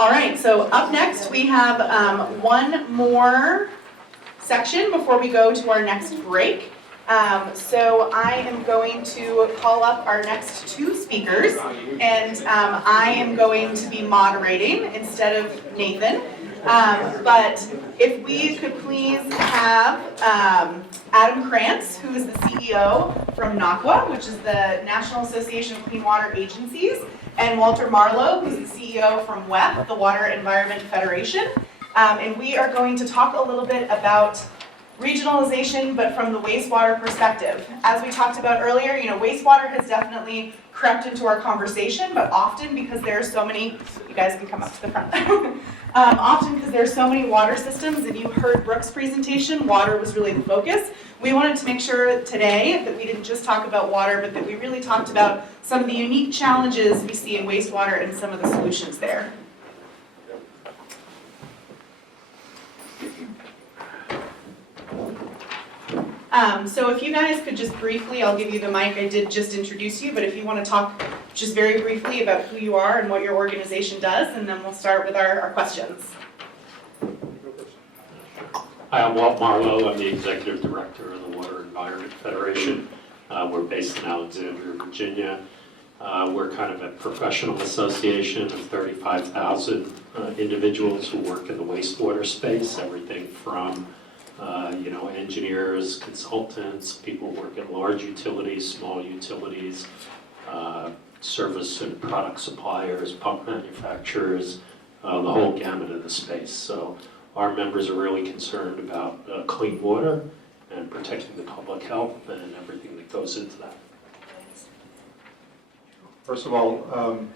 All right, so up next we have one more section before we go to our next break. So I am going to call up our next two speakers, and I am going to be moderating instead of Nathan. But if we could please have Adam Krantz, who is the CEO from NACWA, which is the National Association of Clean Water Agencies, and Walter Marlowe, who's the CEO from WEF, the Water Environment Federation. And we are going to talk a little bit about regionalization, but from the wastewater perspective. As we talked about earlier, wastewater has definitely crept into our conversation, but often because there are so many, you guys can come up to the front. Often because there are so many water systems, and you heard Brooke's presentation, water was really the focus. We wanted to make sure today that we didn't just talk about water, but that we really talked about some of the unique challenges we see in wastewater and some of the solutions there. So if you guys could just briefly, I'll give you the mic, I did just introduce you, but if you want to talk just very briefly about who you are and what your organization does, and then we'll start with our questions. Hi, I'm Walt Marlowe. I'm the Executive Director of the Water Environment Federation. We're based in Alexandria, Virginia. We're kind of a professional association of 35,000 individuals who work in the wastewater space, everything from engineers, consultants, people work at large utilities, small utilities, service and product suppliers, pump manufacturers, the whole gamut of the space. So our members are really concerned about clean water and protecting the public health and everything that goes into that. First of all,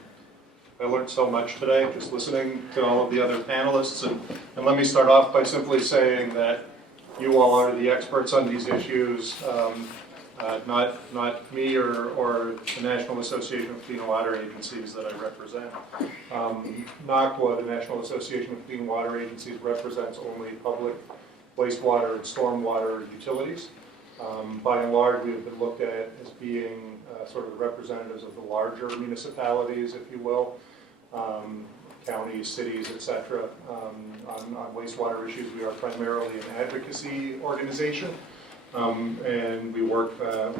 I learned so much today just listening to all of the other panelists, and let me start off by simply saying that you all are the experts on these issues, not me or the National Association of Clean Water Agencies that I represent. NACWA, the National Association of Clean Water Agencies, represents only public wastewater and stormwater utilities. By and large, we have been looked at as being sort of the representatives of the larger municipalities, if you will, counties, cities, etc. On wastewater issues, we are primarily an advocacy organization, and we work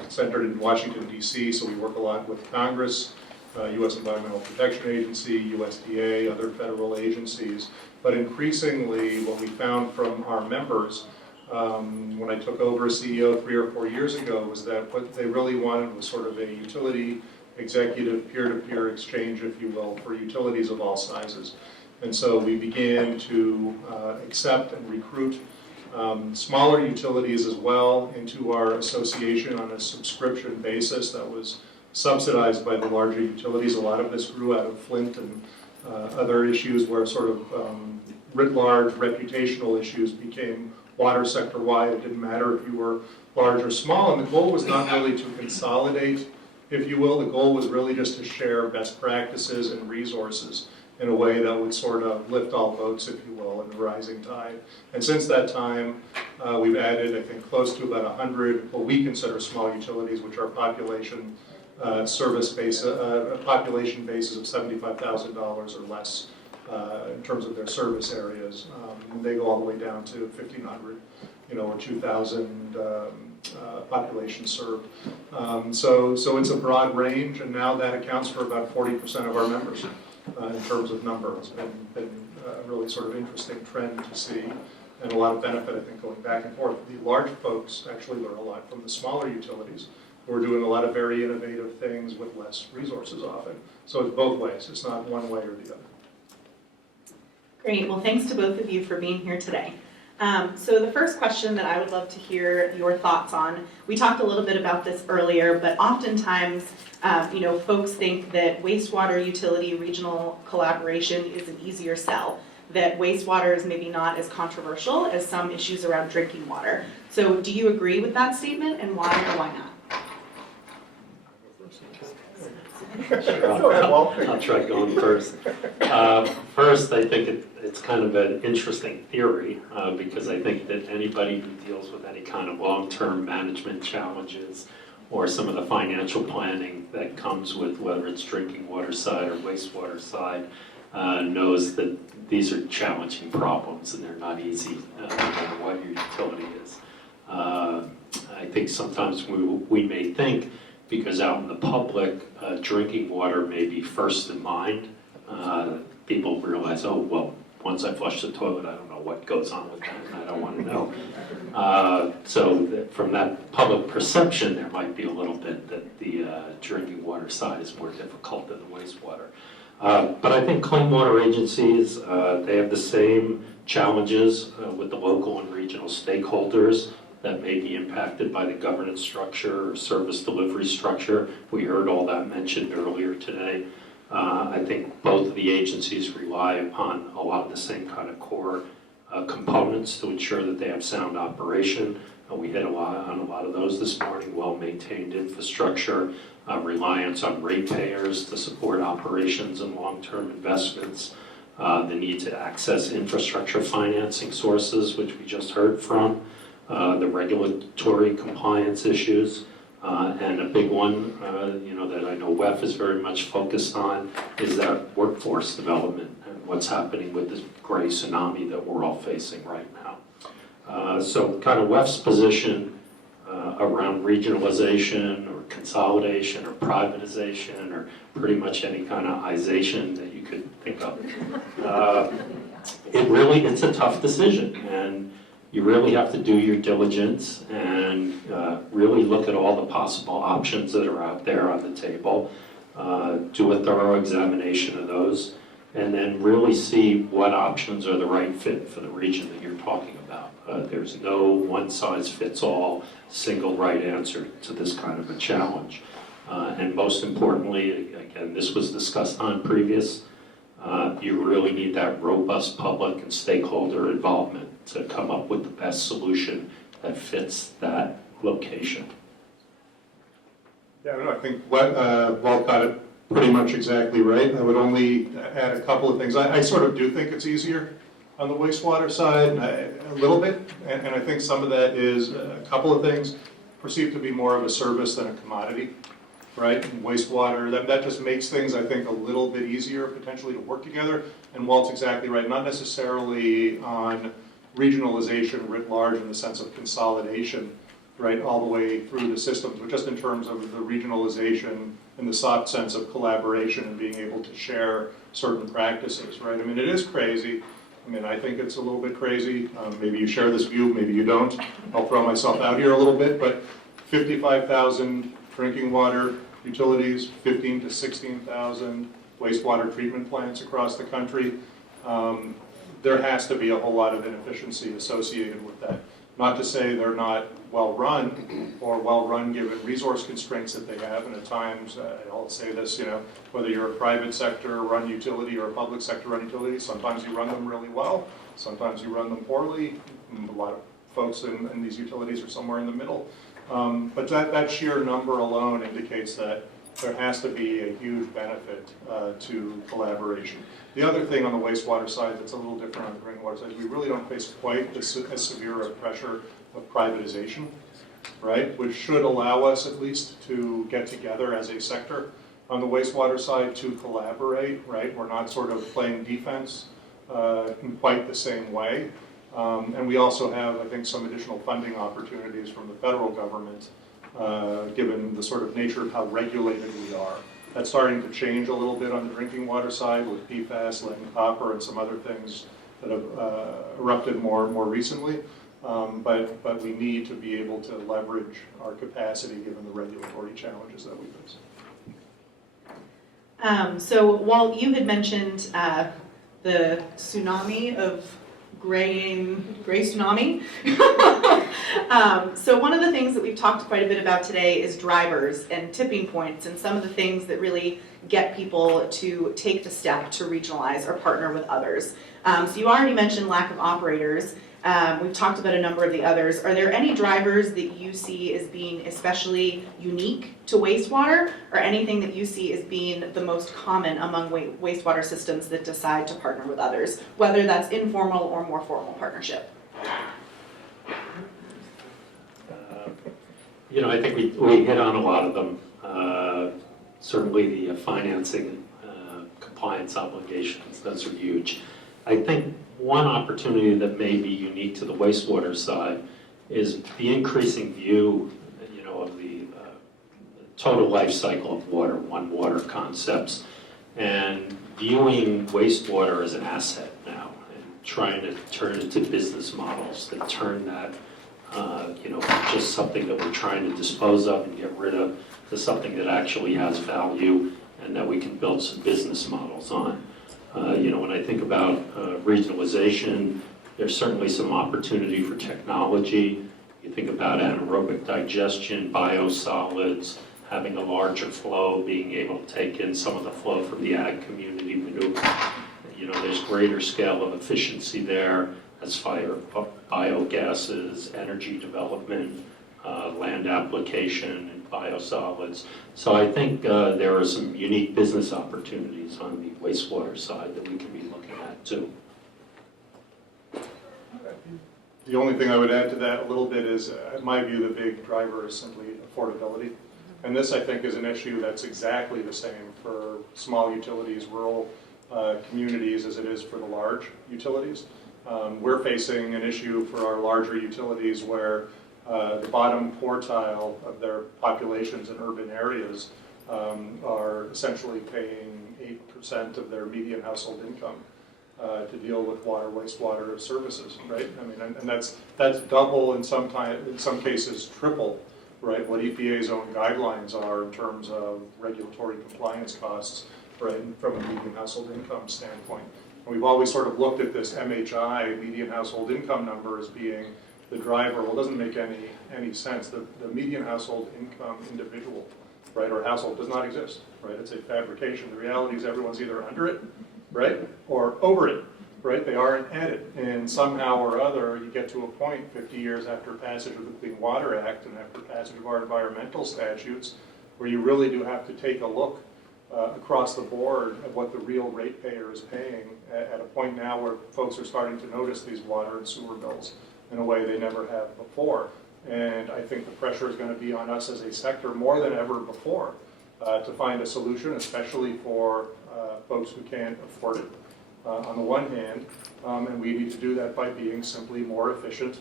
centered in Washington, D.C., so we work a lot with Congress, U.S. Environmental Protection Agency, USDA, other federal agencies. But increasingly, what we found from our members when I took over as CEO 3 or 4 years ago was that what they really wanted was sort of a utility executive peer-to-peer exchange, if you will, for utilities of all sizes. And so we began to accept and recruit smaller utilities as well into our association on a subscription basis that was subsidized by the larger utilities. A lot of this grew out of Flint and other issues where sort of writ large reputational issues became water sector wide. It didn't matter if you were large or small, and the goal was not really to consolidate, if you will. The goal was really just to share best practices and resources in a way that would sort of lift all boats, if you will, in the rising tide. And since that time, we've added, I think, close to about 100 what we consider small utilities, which are population service base, population bases of $75,000 or less in terms of their service areas. And they go all the way down to 1,500, or 2,000 population served. So it's a broad range, and now that accounts for about 40% of our members in terms of number. It's been a really sort of interesting trend to see, and a lot of benefit, I think, going back and forth. The large folks actually learn a lot from the smaller utilities. We're doing a lot of very innovative things with less resources often. So it's both ways. It's not one way or the other. Great. Well, thanks to both of you for being here today. So the first question that I would love to hear your thoughts on, we talked a little bit about this earlier, but oftentimes, folks think that wastewater utility regional collaboration is an easier sell, that wastewater is maybe not as controversial as some issues around drinking water. So do you agree with that statement, and why or why not? Sure, I'll try going first. First, I think it's kind of an interesting theory because I think that anybody who deals with any kind of long-term management challenges or some of the financial planning that comes with whether it's drinking water side or wastewater side, knows that these are challenging problems and they're not easy, no matter what your utility is. I think sometimes we may think, because out in the public, drinking water may be first in mind. People realize, oh, well, once I flush the toilet, I don't know what goes on with that, and I don't want to know. So from that public perception, there might be a little bit that the drinking water side is more difficult than the wastewater. But I think clean water agencies, they have the same challenges with the local and regional stakeholders that may be impacted by the governance structure or service delivery structure. We heard all that mentioned earlier today. I think both of the agencies rely upon a lot of the same kind of core components to ensure that they have sound operation. We hit on a lot of those this morning: well-maintained infrastructure, reliance on ratepayers to support operations and long-term investments, the need to access infrastructure financing sources, which we just heard from, the regulatory compliance issues, and a big one, that I know WEF is very much focused on is that workforce development and what's happening with this gray tsunami that we're all facing right now. So kind of WEF's position around regionalization or consolidation or privatization or pretty much any kind of ization that you could think of. It's a tough decision, and you really have to do your diligence and really look at all the possible options that are out there on the table, do a thorough examination of those, and then really see what options are the right fit for the region that you're talking about. There's no one-size-fits-all single right answer to this kind of a challenge. And most importantly, again, this was discussed on previous, you really need that robust public and stakeholder involvement to come up with the best solution that fits that location. Yeah, I think Walt got it pretty much exactly right. I would only add a couple of things. I sort of do think it's easier on the wastewater side, a little bit, and I think some of that is a couple of things perceived to be more of a service than a commodity, right? And wastewater, that just makes things, I think, a little bit easier potentially to work together, and Walt's exactly right, not necessarily on regionalization writ large in the sense of consolidation, right, all the way through the systems, but just in terms of the regionalization in the soft sense of collaboration and being able to share certain practices, right? I mean, it is crazy. I mean, I think it's a little bit crazy. Maybe you share this view, maybe you don't. I'll throw myself out here a little bit, but 55,000 drinking water utilities, 15 to 16,000 wastewater treatment plants across the country. There has to be a whole lot of inefficiency associated with that. Not to say they're not well-run or well-run given resource constraints that they have, and at times, I'll say this, whether you're a private sector run utility or a public sector run utility, sometimes you run them really well, sometimes you run them poorly. A lot of folks in these utilities are somewhere in the middle. But that sheer number alone indicates that there has to be a huge benefit to collaboration. The other thing on the wastewater side that's a little different on the drinking water side is we really don't face quite as severe a pressure of privatization, right? Which should allow us at least to get together as a sector on the wastewater side to collaborate, right? We're not sort of playing defense in quite the same way. And we also have, I think, some additional funding opportunities from the federal government given the sort of nature of how regulated we are. That's starting to change a little bit on the drinking water side with PFAS, lead and copper, and some other things that have erupted more recently. But we need to be able to leverage our capacity given the regulatory challenges that we face. So Walt, you had mentioned the tsunami of gray tsunami. So one of the things that we've talked quite a bit about today is drivers and tipping points and some of the things that really get people to take the step to regionalize or partner with others. So you already mentioned lack of operators. We've talked about a number of the others. Are there any drivers that you see as being especially unique to wastewater, or anything that you see as being the most common among wastewater systems that decide to partner with others, whether that's informal or more formal partnership? I think we hit on a lot of them. Certainly the financing compliance obligations. Those are huge. I think one opportunity that may be unique to the wastewater side is the increasing view, of the total life cycle of water, one water concepts, and viewing wastewater as an asset now, and trying to turn it into business models that turn that, just something that we're trying to dispose of and get rid of, to something that actually has value and that we can build some business models on. When I think about regionalization, there's certainly some opportunity for technology. You think about anaerobic digestion, biosolids, having a larger flow, being able to take in some of the flow from the ag community manure. There's greater scale of efficiency there as biogases, energy development, land application, and biosolids. So I think there are some unique business opportunities on the wastewater side that we can be looking at too. The only thing I would add to that a little bit is, in my view, the big driver is simply affordability. And this, I think, is an issue that's exactly the same for small utilities, rural communities, as it is for the large utilities. We're facing an issue for our larger utilities where the bottom quartile of their populations in urban areas are essentially paying 8% of their median household income to deal with water, wastewater services, right? I mean, and that's double, in some cases triple, right, what EPA's own guidelines are in terms of regulatory compliance costs, right, from a median household income standpoint. And we've always sort of looked at this MHI, median household income number, as being the driver. Well, it doesn't make any sense. The median household income individual, right, or household does not exist, right? It's a fabrication. The reality is everyone's either under it, right, or over it, right? They aren't at it. And somehow or other, you get to a point 50 years after passage of the Clean Water Act and after passage of our environmental statutes where you really do have to take a look across the board at what the real ratepayer is paying at a point now where folks are starting to notice these water and sewer bills in a way they never have before. And I think the pressure is going to be on us as a sector more than ever before to find a solution, especially for folks who can't afford it on the one hand, and we need to do that by being simply more efficient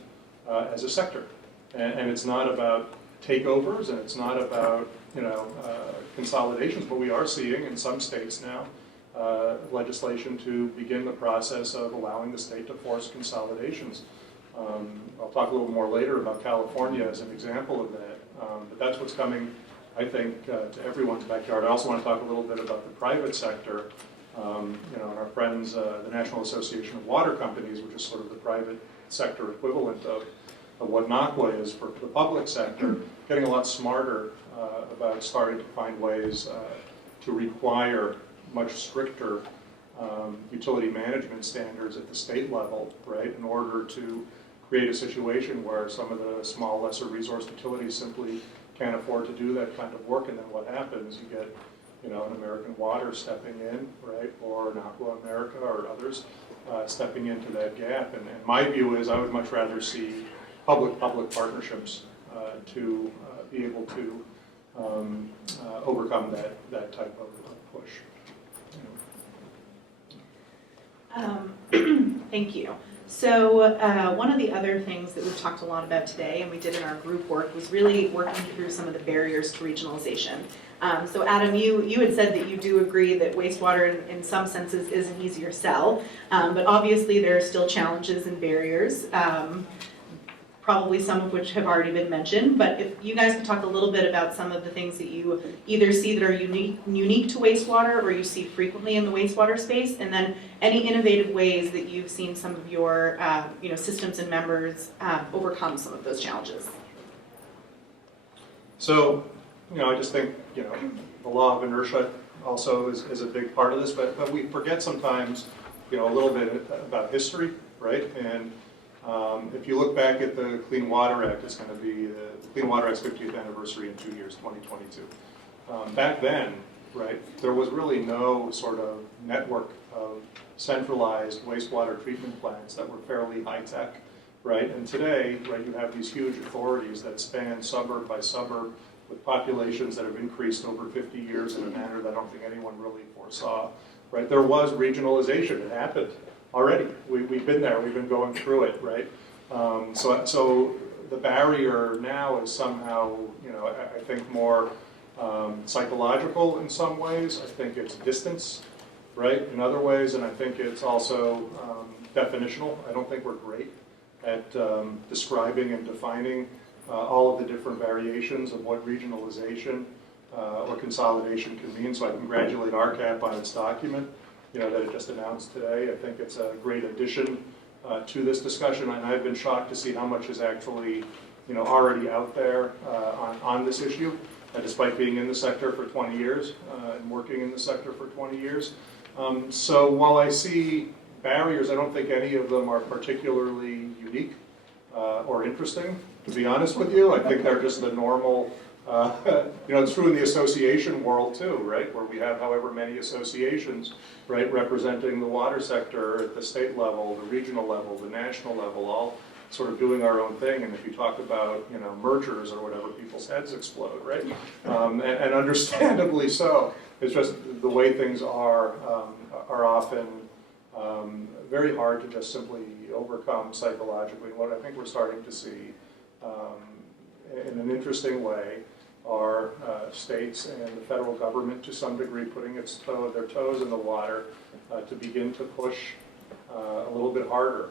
as a sector. And it's not about takeovers, and it's not about consolidations, but we are seeing in some states now legislation to begin the process of allowing the state to force consolidations. I'll talk a little more later about California as an example of that, but that's what's coming, I think, to everyone's backyard. I also want to talk a little bit about the private sector, and our friends, the National Association of Water Companies, which is sort of the private sector equivalent of what NACWA is for the public sector, getting a lot smarter about starting to find ways to require much stricter utility management standards at the state level, right, in order to create a situation where some of the small, lesser resource utilities simply can't afford to do that kind of work, and then what happens? You get, an American Water stepping in, right, or an Aqua America or others stepping into that gap. And my view is I would much rather see public-public partnerships to be able to overcome that type of push. Thank you. So one of the other things that we've talked a lot about today, and we did in our group work, was really working through some of the barriers to regionalization. So Adam, you had said that you do agree that wastewater in some senses is an easier sell, but obviously there are still challenges and barriers, probably some of which have already been mentioned. But if you guys could talk a little bit about some of the things that you either see that are unique to wastewater or you see frequently in the wastewater space, and then any innovative ways that you've seen some of your systems and members overcome some of those challenges. So, I just think, the law of inertia also is a big part of this, but we forget sometimes, a little bit about history, right? And if you look back at the Clean Water Act, it's going to be the Clean Water Act's 50th anniversary in 2 years, 2022. Back then, right, there was really no sort of network of centralized wastewater treatment plants that were fairly high-tech, right? And today, right, you have these huge authorities that span suburb by suburb with populations that have increased over 50 years in a manner that I don't think anyone really foresaw right? There was regionalization, it happened already. We've been there, we've been going through it, right? So the barrier now is somehow, I think more psychological in some ways. I think it's distance, right, in other ways, and I think it's also definitional. I don't think we're great at describing and defining all of the different variations of what regionalization or consolidation can mean. So I congratulate RCAP on its document, that it just announced today. I think it's a great addition to this discussion, and I've been shocked to see how much is actually, already out there on this issue, despite being in the sector for 20 years and working in the sector for 20 years. So while I see barriers, I don't think any of them are particularly unique or interesting, to be honest with you. I think they're just the normal, it's true in the association world too, right? Where we have however many associations, right, representing the water sector at the state level, the regional level, the national level, all sort of doing our own thing. And if you talk about, mergers or whatever, people's heads explode, right? And understandably so. It's just the way things are often very hard to just simply overcome psychologically. What I think we're starting to see in an interesting way are states and the federal government to some degree putting their toes in the water to begin to push a little bit harder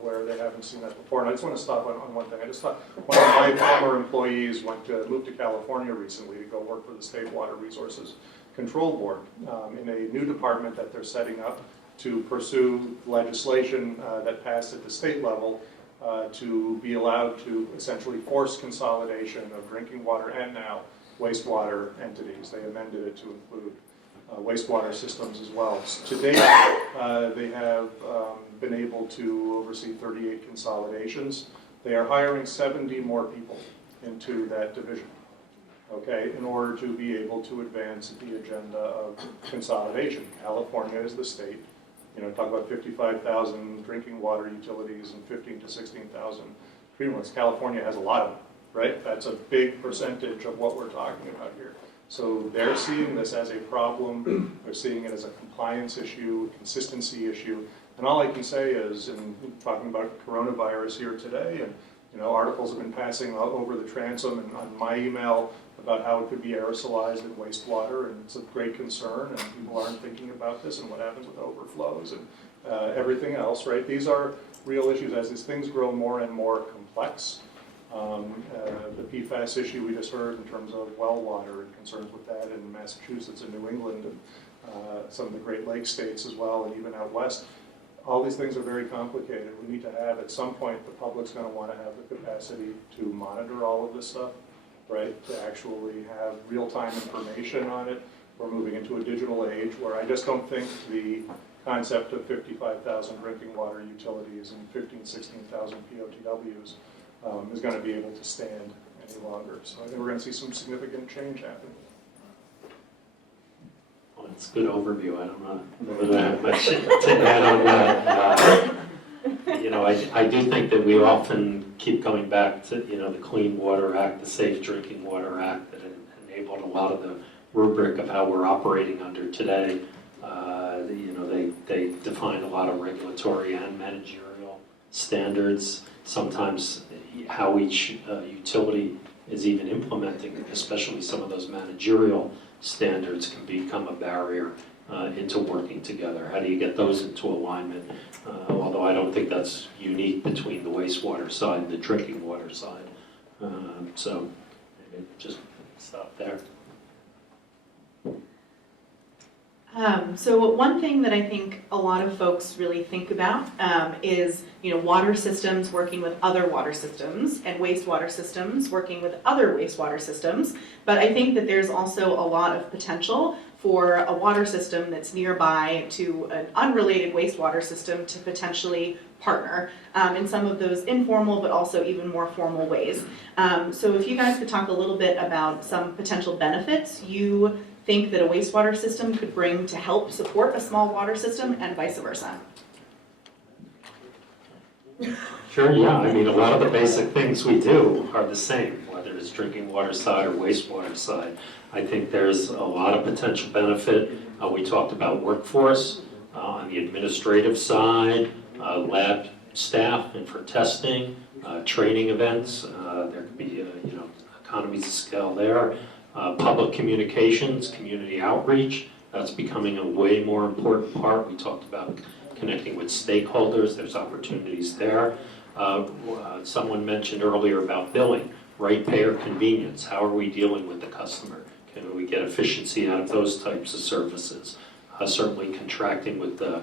where they haven't seen that before. And I just want to stop on one thing. I just thought one of my former employees moved to California recently to go work for the State Water Resources Control Board in a new department that they're setting up to pursue legislation that passed at the state level to be allowed to essentially force consolidation of drinking water and now wastewater entities. They amended it to include wastewater systems as well. So to date, they have been able to oversee 38 consolidations. They are hiring 70 more people into that division, okay, in order to be able to advance the agenda of consolidation. California is the state. Talk about 55,000 drinking water utilities and 15 to 16,000 treatments. California has a lot of them, right? That's a big percentage of what we're talking about here. So they're seeing this as a problem. They're seeing it as a compliance issue, consistency issue. And all I can say is, in talking about coronavirus here today, and articles have been passing over the transom and on my email about how it could be aerosolized in wastewater, and it's a great concern, and people aren't thinking about this and what happens with overflows and everything else, right? These are real issues as these things grow more and more complex. The PFAS issue we just heard in terms of well water and concerns with that in Massachusetts and New England and some of the Great Lakes states as well, and even out west. All these things are very complicated. We need to have, at some point, the public's going to want to have the capacity to monitor all of this stuff, right? To actually have real-time information on it. We're moving into a digital age where I just don't think the concept of 55,000 drinking water utilities and 15, 16,000 POTWs is going to be able to stand any longer. So I think we're going to see some significant change happen. Well, it's a good overview. I don't know whether I have much to add on that. I do think that we often keep coming back to, the Clean Water Act, the Safe Drinking Water Act that enabled a lot of the rubric of how we're operating under today. They define a lot of regulatory and managerial standards. Sometimes how each utility is even implementing, especially some of those managerial standards, can become a barrier into working together. How do you get those into alignment? Although I don't think that's unique between the wastewater side and the drinking water side. So maybe just stop there. So one thing that I think a lot of folks really think about is, water systems working with other water systems and wastewater systems working with other wastewater systems. But I think that there's also a lot of potential for a water system that's nearby to an unrelated wastewater system to potentially partner in some of those informal but also even more formal ways. So if you guys could talk a little bit about some potential benefits you think that a wastewater system could bring to help support a small water system and vice versa. Sure, yeah, I mean, a lot of the basic things we do are the same, whether it's drinking water side or wastewater side. I think there's a lot of potential benefit. We talked about workforce on the administrative side, lab staff and for testing, training events. There could be, economies of scale there. Public communications, community outreach, that's becoming a way more important part. We talked about connecting with stakeholders, there's opportunities there. Someone mentioned earlier about billing, ratepayer convenience. How are we dealing with the customer? Can we get efficiency out of those types of services? Certainly contracting with the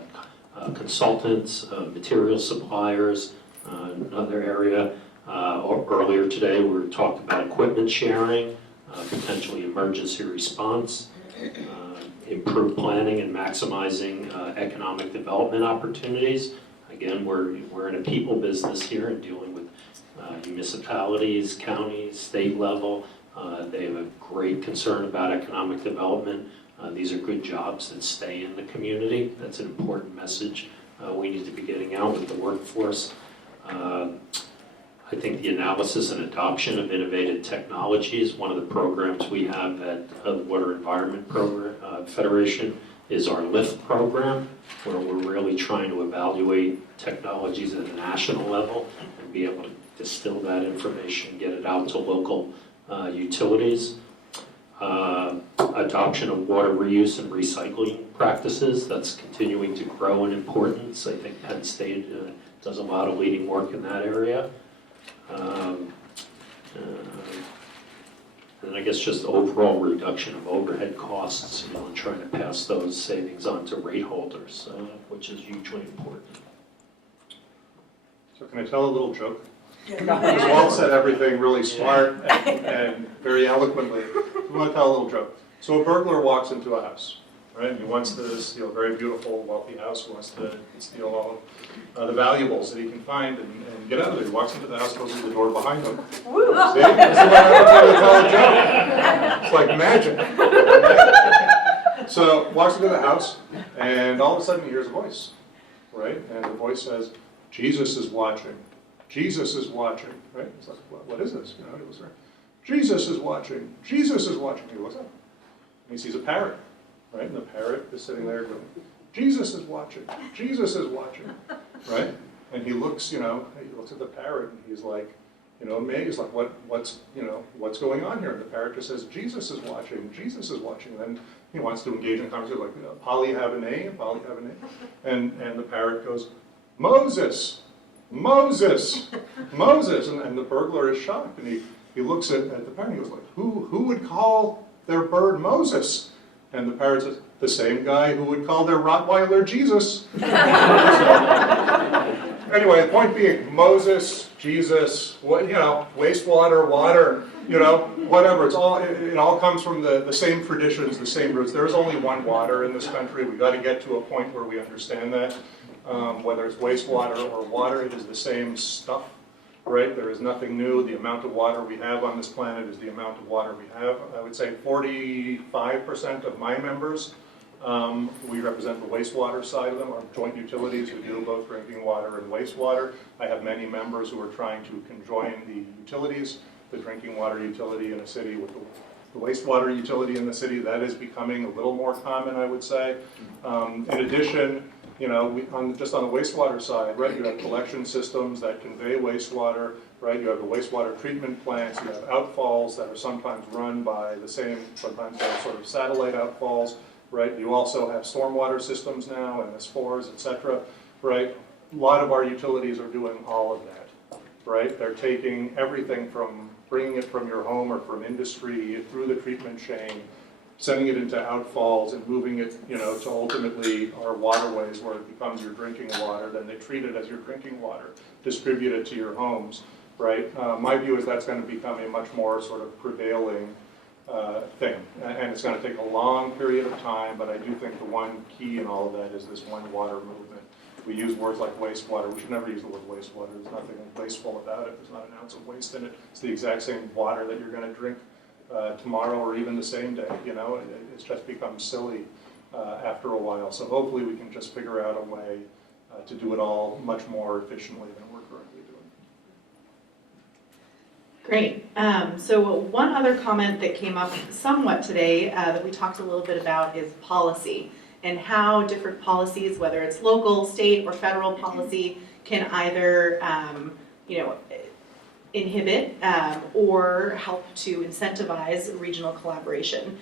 consultants, material suppliers, another area. Earlier today we talked about equipment sharing, potentially emergency response, improved planning and maximizing economic development opportunities. Again, we're in a people business here and dealing with municipalities, counties, state level. They have a great concern about economic development. These are good jobs that stay in the community. That's an important message we need to be getting out with the workforce. I think the analysis and adoption of innovative technologies, one of the programs we have at the Water Environment Federation is our LIFT program, where we're really trying to evaluate technologies at a national level and be able to distill that information, get it out to local utilities. Adoption of water reuse and recycling practices, that's continuing to grow in importance. I think Penn State does a lot of leading work in that area. And I guess just overall reduction of overhead costs, and trying to pass those savings on to rate holders, which is hugely important. So can I tell a little joke? Because Walt said everything really smart and very eloquently. I want to tell a little joke. So a burglar walks into a house, right? He wants to steal a very beautiful, wealthy house. He wants to steal all of the valuables that he can find and get out of there. He walks into the house, closes the door behind him. Woo. See? This is why I want to tell a joke. It's like magic. So walks into the house, and all of a sudden he hears a voice, right? And the voice says, "Jesus is watching. Jesus is watching," right? It's like, what is this? He looks around. "Jesus is watching. Jesus is watching." He looks up, and he sees a parrot, right? And the parrot is sitting there going, "Jesus is watching. Jesus is watching," right? And he looks, he looks at the parrot, and he's like, amazed, like, what's going on here? And the parrot just says, "Jesus is watching. Jesus is watching." And then he wants to engage in conversation, like, "Polly, have a name? Polly, have a name?" And the parrot goes, "Moses. Moses, Moses," and the burglar is shocked, and he looks at the parrot, and he goes like, who would call their bird Moses? And the parrot says, "The same guy who would call their Rottweiler Jesus." Anyway, the point being, Moses, Jesus, wastewater, water, whatever. It all comes from the same traditions, the same roots. There is only one water in this country. We've got to get to a point where we understand that. Whether it's wastewater or water, it is the same stuff, right? There is nothing new. The amount of water we have on this planet is the amount of water we have. I would say 45% of my members, we represent the wastewater side of them, our joint utilities who do both drinking water and wastewater. I have many members who are trying to conjoin the utilities, the drinking water utility in a city with the wastewater utility in the city. That is becoming a little more common, I would say. In addition, just on the wastewater side, right, you have collection systems that convey wastewater, right? You have the wastewater treatment plants, you have outfalls that are sometimes run by the same, sometimes they're sort of satellite outfalls, right? You also have stormwater systems now, and S4s, et cetera, right? A lot of our utilities are doing all of that, right? They're taking everything from bringing it from your home or from industry through the treatment chain, sending it into outfalls and moving it, to ultimately our waterways where it becomes your drinking water. Then they treat it as your drinking water, distribute it to your homes, right? My view is that's going to become a much more sort of prevailing thing. And it's going to take a long period of time, but I do think the one key in all of that is this one water movement. We use words like wastewater. We should never use the word wastewater. There's nothing wasteful about it. There's not an ounce of waste in it. It's the exact same water that you're going to drink tomorrow or even the same day. It's just become silly after a while. So hopefully we can just figure out a way to do it all much more efficiently than we're currently doing. Great. So one other comment that came up somewhat today that we talked a little bit about is policy and how different policies, whether it's local, state, or federal policy, can either inhibit or help to incentivize regional collaboration.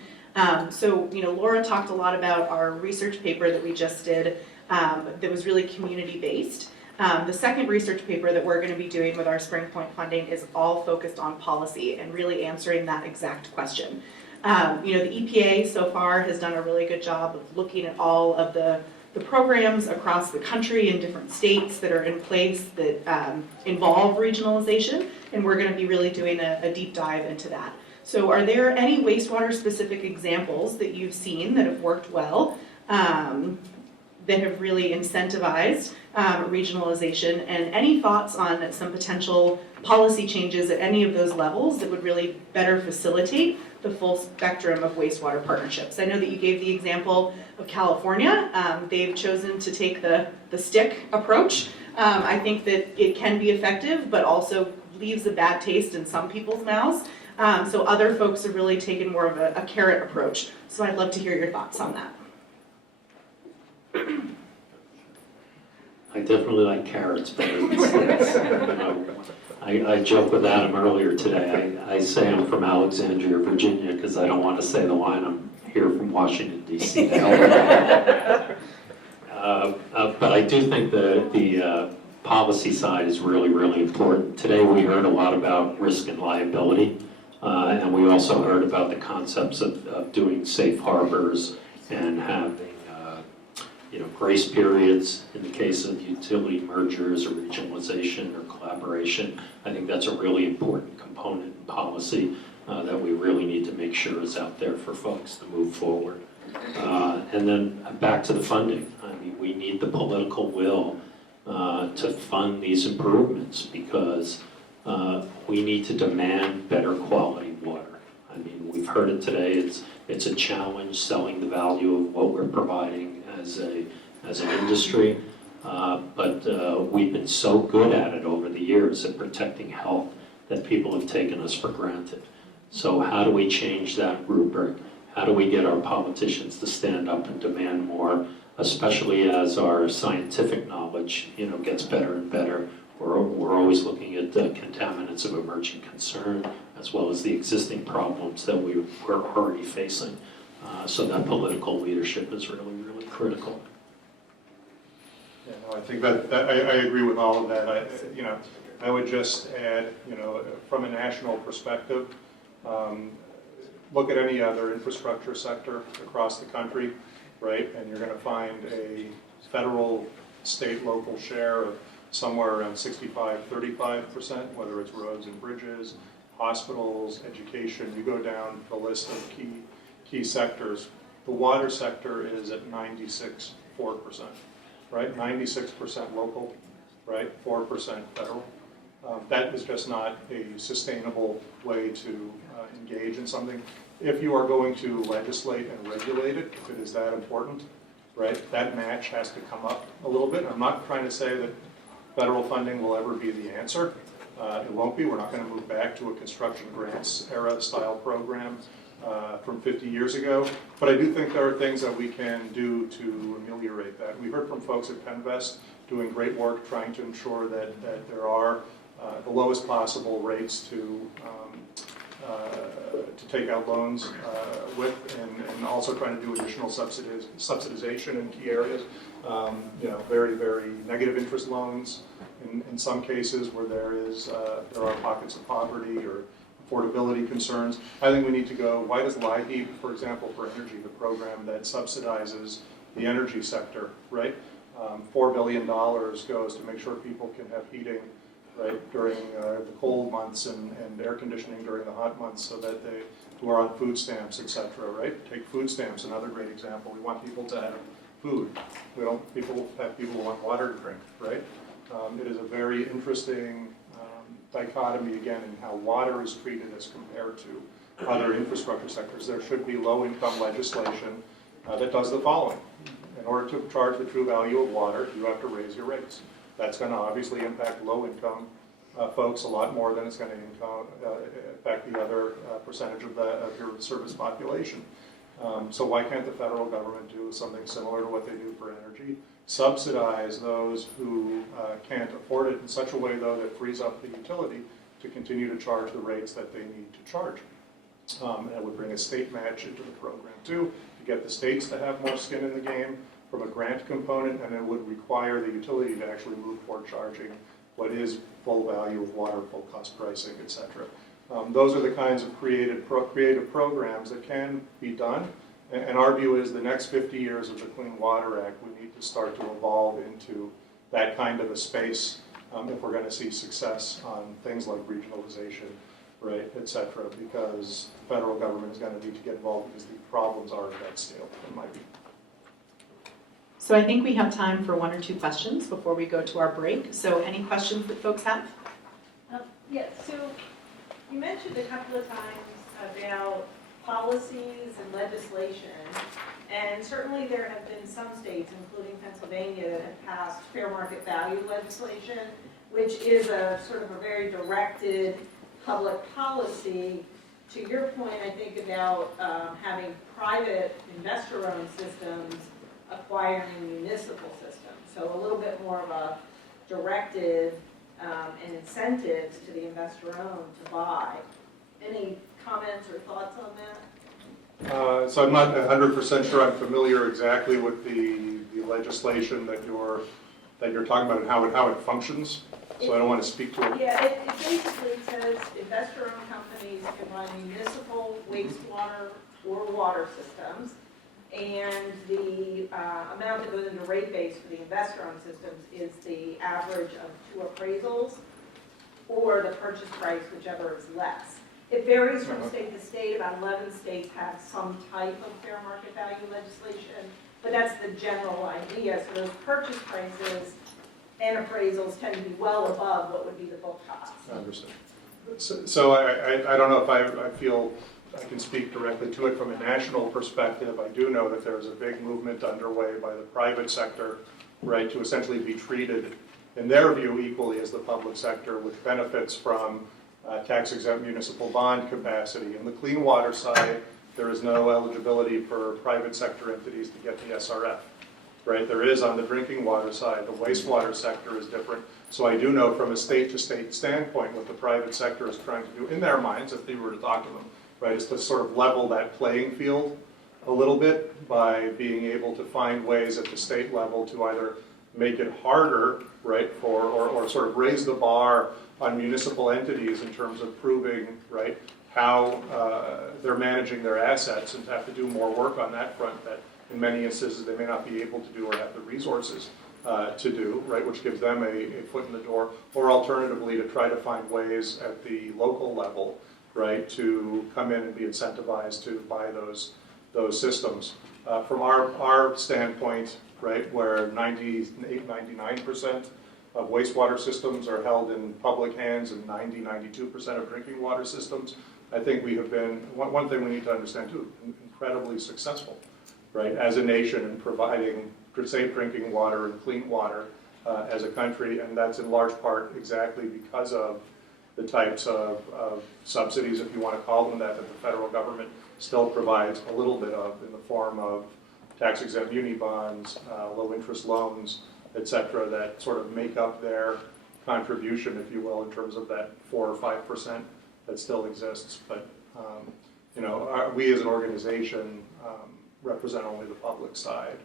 So Laura talked a lot about our research paper that we just did that was really community-based. The second research paper that we're going to be doing with our Spring Point funding is all focused on policy and really answering that exact question. The EPA so far has done a really good job of looking at all of the programs across the country in different states that are in place that involve regionalization, and we're going to be really doing a deep dive into that. So are there any wastewater specific examples that you've seen that have worked well, that have really incentivized regionalization, and any thoughts on some potential policy changes at any of those levels that would really better facilitate the full spectrum of wastewater partnerships? I know that you gave the example of California. They've chosen to take the stick approach. I think that it can be effective, but also leaves a bad taste in some people's mouths. So other folks have really taken more of a carrot approach. So I'd love to hear your thoughts on that. I definitely like carrots better than sticks. I joked with Adam earlier today. I say I'm from Alexandria, Virginia, because I don't want to say the line. I'm here from Washington, D.C. But I do think the policy side is really, really important. Today we heard a lot about risk and liability, and we also heard about the concepts of doing safe harbors and having grace periods in the case of utility mergers or regionalization or collaboration. I think that's a really important component in policy that we really need to make sure is out there for folks to move forward. And then back to the funding. I mean, we need the political will to fund these improvements because we need to demand better quality water. I mean, we've heard it today. It's a challenge selling the value of what we're providing as an industry, but we've been so good at it over the years at protecting health that people have taken us for granted. So how do we change that rubric? How do we get our politicians to stand up and demand more, especially as our scientific knowledge gets better and better? We're always looking at the contaminants of emerging concern as well as the existing problems that we're already facing. So that political leadership is really, really critical. Yeah, no, I think that I agree with all of that. I would just add, from a national perspective, look at any other infrastructure sector across the country, right? And you're going to find a federal, state, local share of somewhere around 65-35%, whether it's roads and bridges, hospitals, education. You go down the list of key sectors. The water sector is at 96.4%. Right, 96% local, right, 4% federal. That is just not a sustainable way to engage in something. If you are going to legislate and regulate it, if it is that important, right, that match has to come up a little bit. I'm not trying to say that federal funding will ever be the answer. It won't be. We're not going to move back to a construction grants era style program from 50 years ago, but I do think there are things that we can do to ameliorate that. We heard from folks at Penvest doing great work trying to ensure that there are the lowest possible rates to take out loans with, and also trying to do additional subsidization in key areas. Very, very negative interest loans in some cases where there are pockets of poverty or affordability concerns. I think we need to go, why does LIHEAP, for example, for energy, the program that subsidizes the energy sector, right? $4 billion goes to make sure people can have heating, right, during the cold months and air conditioning during the hot months so that they who are on food stamps, et cetera, right? Take food stamps, another great example. We want people to have food. We don't have people who want water to drink, right? It is a very interesting dichotomy again in how water is treated as compared to other infrastructure sectors. There should be low-income legislation that does the following. In order to charge the true value of water, you have to raise your rates. That's going to obviously impact low-income folks a lot more than it's going to affect the other percentage of your service population. So why can't the federal government do something similar to what they do for energy? Subsidize those who can't afford it in such a way, though, that frees up the utility to continue to charge the rates that they need to charge. And it would bring a state match into the program, too, to get the states to have more skin in the game from a grant component, and it would require the utility to actually move toward charging what is full value of water, full cost pricing, et cetera. Those are the kinds of creative programs that can be done. And our view is the next 50 years of the Clean Water Act, we need to start to evolve into that kind of a space if we're going to see success on things like regionalization, right, et cetera, because the federal government is going to need to get involved because the problems are at that scale, in my view. So I think we have time for 1 or 2 questions before we go to our break. So any questions that folks have? Yeah, so you mentioned a couple of times about policies and legislation, and certainly there have been some states, including Pennsylvania, that have passed fair market value legislation, which is a sort of a very directed public policy. To your point, I think about having private investor-owned systems acquiring municipal systems, so a little bit more of a directed and incentives to the investor-owned to buy. Any comments or thoughts on that? So I'm not 100% sure I'm familiar exactly with the legislation that you're talking about and how it functions. So I don't want to speak to it. Yeah, it basically says investor-owned companies can buy municipal wastewater or water systems, and the amount that goes into rate base for the investor-owned systems is the average of 2 appraisals or the purchase price, whichever is less. It varies from state to state. About 11 states have some type of fair market value legislation, but that's the general idea. So those purchase prices and appraisals tend to be well above what would be the book cost. I understand. So I don't know if I feel I can speak directly to it from a national perspective. I do know that there's a big movement underway by the private sector, right, to essentially be treated, in their view, equally as the public sector, which benefits from tax-exempt municipal bond capacity. In the clean water side, there is no eligibility for private sector entities to get the SRF, right? There is on the drinking water side. The wastewater sector is different. So I do know from a state-to-state standpoint what the private sector is trying to do in their minds, if they were to talk to them, right, is to sort of level that playing field a little bit by being able to find ways at the state level to either make it harder, right, or sort of raise the bar on municipal entities in terms of proving, right, how they're managing their assets, and to have to do more work on that front that in many instances they may not be able to do or have the resources to do, right, which gives them a foot in the door, or alternatively to try to find ways at the local level, right, to come in and be incentivized to buy those systems. From our standpoint, right, where 98-99% of wastewater systems are held in public hands and 92% of drinking water systems, I think we have been, one thing we need to understand too, incredibly successful, right, as a nation in providing safe drinking water and clean water as a country, and that's in large part exactly because of the types of subsidies, if you want to call them that the federal government still provides a little bit of in the form of tax-exempt muni bonds, low-interest loans, et cetera, that sort of make up their contribution, if you will, in terms of that 4 or 5% that still exists. But you know, we as an organization represent only the public side,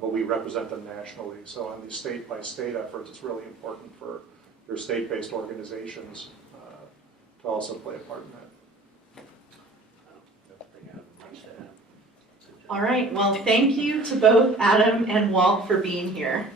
but we represent them nationally. So on these state-by-state efforts, it's really important for your state-based organizations to also play a part in that. All right, well, thank you to both Adam and Walt for being here.